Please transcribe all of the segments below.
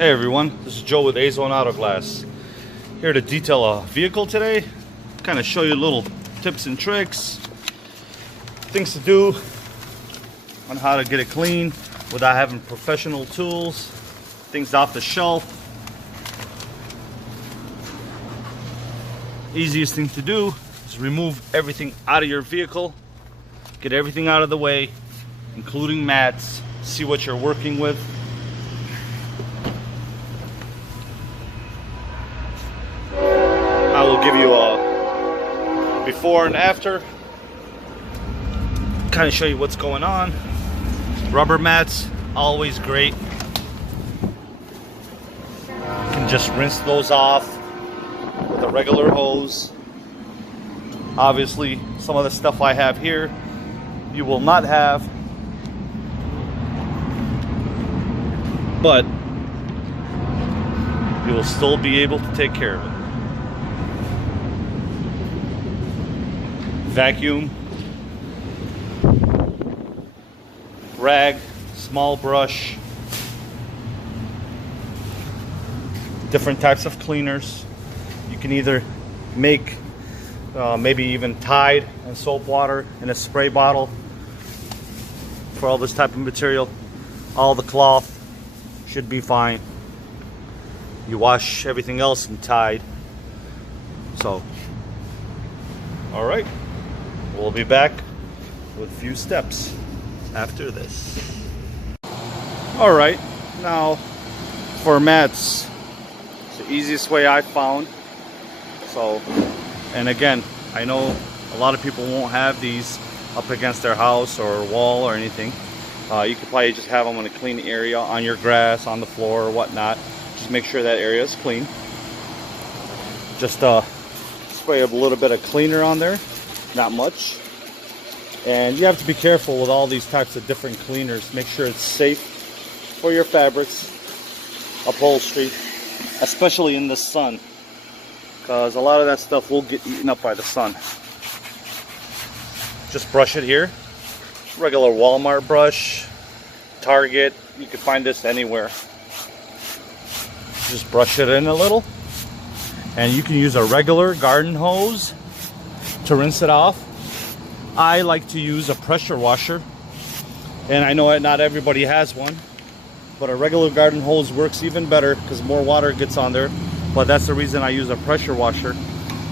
Hey everyone, this is Joe with Azone Auto Glass. Here to detail a vehicle today. Kind of show you little tips and tricks, things to do on how to get it clean without having professional tools, things off the shelf. Easiest thing to do is remove everything out of your vehicle, get everything out of the way, including mats, see what you're working with. I will give you a before and after, kind of show you what's going on. Rubber mats, always great. You can just rinse those off with a regular hose. Obviously, some of the stuff I have here, you will not have, but you will still be able to take care of it. Vacuum, rag, small brush, different types of cleaners. You can either make maybe even Tide and soap water in a spray bottle for all this type of material. All the cloth should be fine. You wash everything else in Tide. So, all right. We'll be back with a few steps after this. All right, now for mats, it's the easiest way I found. So, and again, I know a lot of people won't have these up against their house or wall or anything. You could probably just have them in a clean area on your grass, on the floor or whatnot. Just make sure that area is clean. Just spray a little bit of cleaner on there. Not much. And you have to be careful with all these types of different cleaners. Make sure it's safe for your fabrics, upholstery, especially in the sun, because a lot of that stuff will get eaten up by the sun. Just brush it here. Regular Walmart brush, Target, you can find this anywhere. Just brush it in a little. And you can use a regular garden hose to rinse it off. I like to use a pressure washer, and I know not everybody has one, but a regular garden hose works even better because more water gets on there. But that's the reason I use a pressure washer,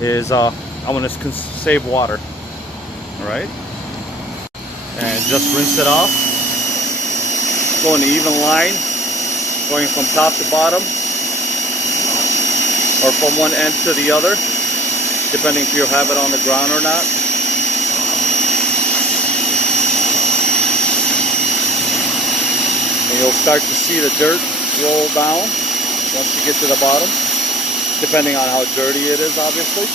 is I want to save water. All right, and just rinse it off. Go in an even line, going from top to bottom, or from one end to the other, depending if you have it on the ground or not. And you'll start to see the dirt roll down once you get to the bottom, depending on how dirty it is, obviously.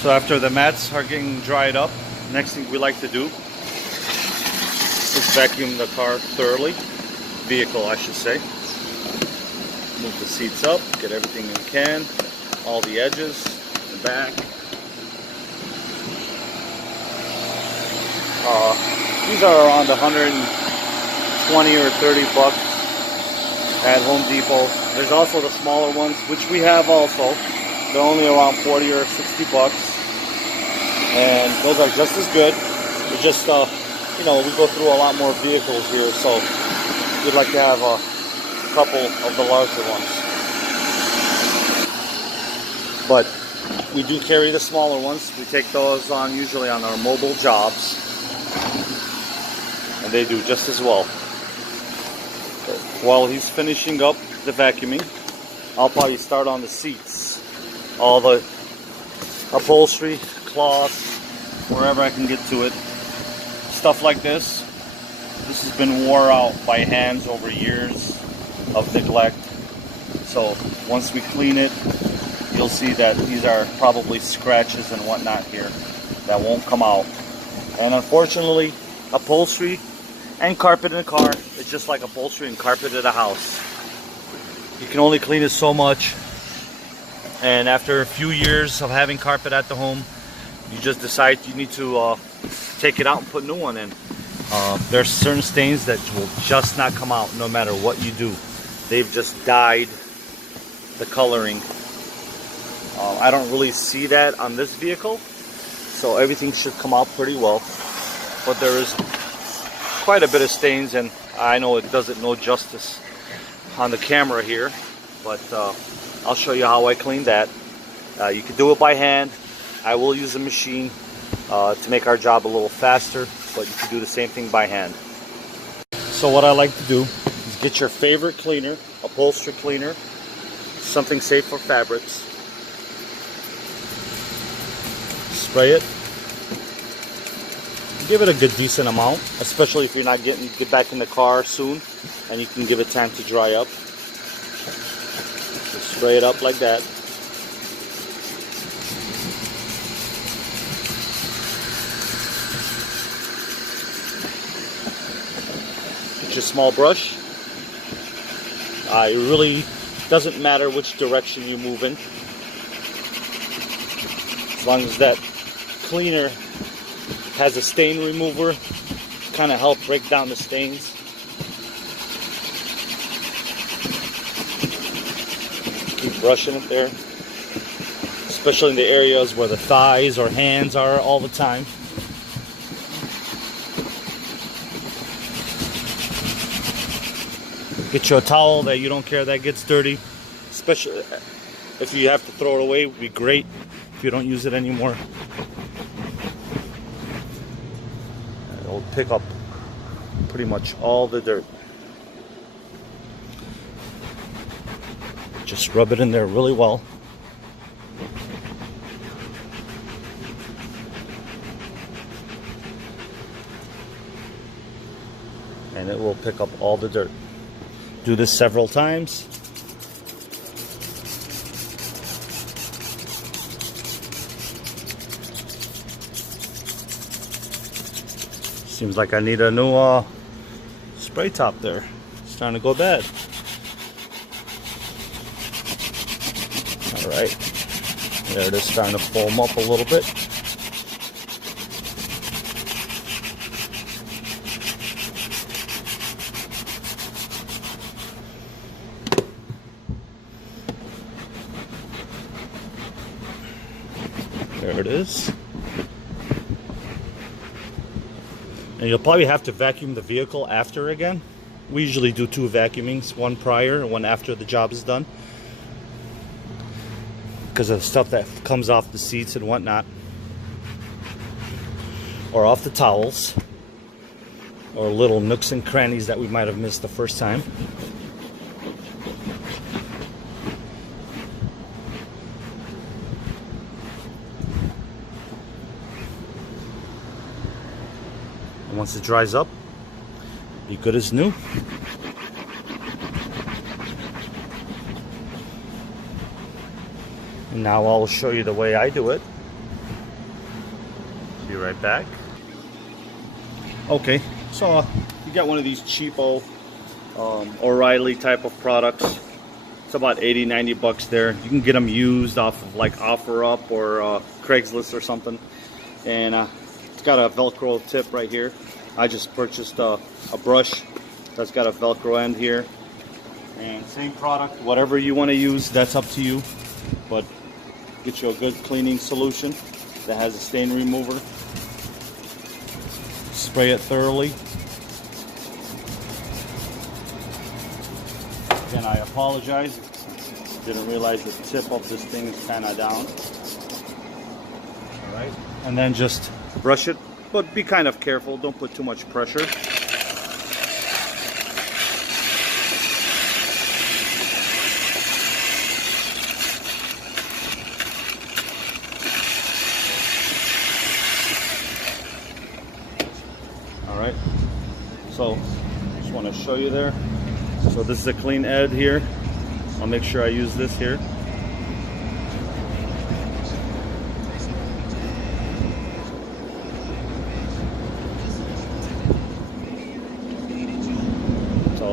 So after the mats are getting dried up, next thing we like to do is vacuum the car thoroughly. Vehicle, I should say. Move the seats up, get everything in can, all the edges, the back. These are around 120 or 30 bucks at Home Depot. There's also the smaller ones, which we have also. They're only around 40 or 60 bucks. And those are just as good. It's just, you know, we go through a lot more vehicles here, so we'd like to have a couple of the larger ones. But we do carry the smaller ones. We take those on usually on our mobile jobs, and they do just as well. So while he's finishing up the vacuuming, I'll probably start on the seats. All the upholstery, cloth, wherever I can get to it. Stuff like this. This has been wore out by hands over years of neglect. So once we clean it, you'll see that these are probably scratches and whatnot here that won't come out. And unfortunately, upholstery and carpet in a car is it's just like upholstering carpet at a house. You can only clean it so much, and after a few years of having carpet at the home, you just decide you need to take it out and put a new one in. There's certain stains that will just not come out no matter what you do. They've just dyed the coloring. I don't really see that on this vehicle, so everything should come out pretty well. But there is quite a bit of stains, and I know it doesn't no justice on the camera here, but I'll show you how I clean that. You can do it by hand. I will use a machine to make our job a little faster, but you can do the same thing by hand. So what I like to do is get your favorite cleaner, upholstery cleaner, something safe for fabrics. Spray it. Give it a good decent amount, especially if you're not get back in the car soon and you can give it time to dry up. So spray it up like that. Get your small brush. It really doesn't matter which direction you move in, as long as that cleaner has a stain remover, kind of help break down the stains. Keep brushing it there, especially in the areas where the thighs or hands are all the time. Get you a towel that you don't care that gets dirty, especially if you have to throw it away. It would be great if you don't use it anymore. It'll pick up pretty much all the dirt. Just rub it in there really well. And it will pick up all the dirt. Do this several times. Seems like I need a new spray top there. It's starting to go bad. All right, there it is, starting to foam up a little bit. There it is. And you'll probably have to vacuum the vehicle after again. We usually do 2 vacuumings, one prior and one after the job is done, because of the stuff that comes off the seats and whatnot, or off the towels, or little nooks and crannies that we might have missed the first time. And once it dries up, be good as new. And now I'll show you the way I do it. Be right back. Okay, so you got one of these cheapo O'Reilly type of products. It's about 80-90 bucks there. You can get them used off of like OfferUp or Craigslist or something. And it's got a Velcro tip right here. I just purchased a brush that's got a Velcro end here. And same product, whatever you want to use, that's up to you. But get you a good cleaning solution that has a stain remover. Spray it thoroughly. Again, I apologize. Didn't realize the tip of this thing is kind of down. All right, and then just brush it, but be kind of careful. Don't put too much pressure. Alright, so just want to show you there. So this is a clean edge here. I'll make sure I use this here.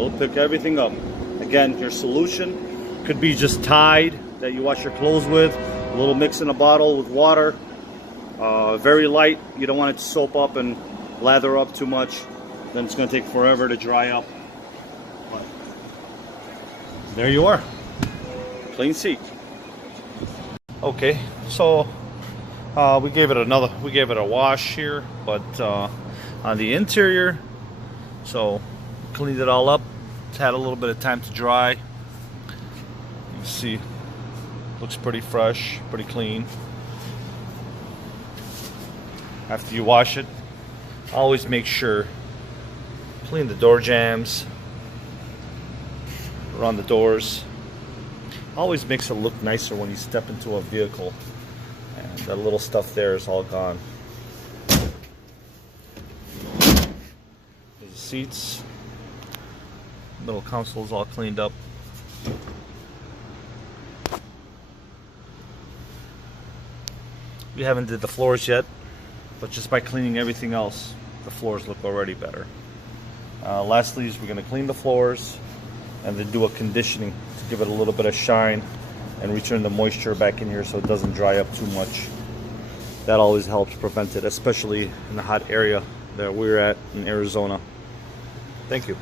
It'll pick everything up. Again, your solution could be just Tide that you wash your clothes with, a little mix in a bottle with water, very light. You don't want it to soap up and lather up too much, then it's going to take forever to dry up. But there you are, clean seat. Okay, so we gave it a wash here, but on the interior, so cleaned it all up. It's had a little bit of time to dry. You can see, looks pretty fresh, pretty clean. After you wash it, always make sure clean the door jambs around the doors. Always makes it look nicer when you step into a vehicle, and that little stuff there is all gone. There's the seats, middle console is all cleaned up. We haven't did the floors yet, but just by cleaning everything else, the floors look already better. Lastly, is we're going to clean the floors and then do a conditioning to give it a little bit of shine and return the moisture back in here so it doesn't dry up too much. That always helps prevent it, especially in the hot area that we're at in Arizona. Thank you.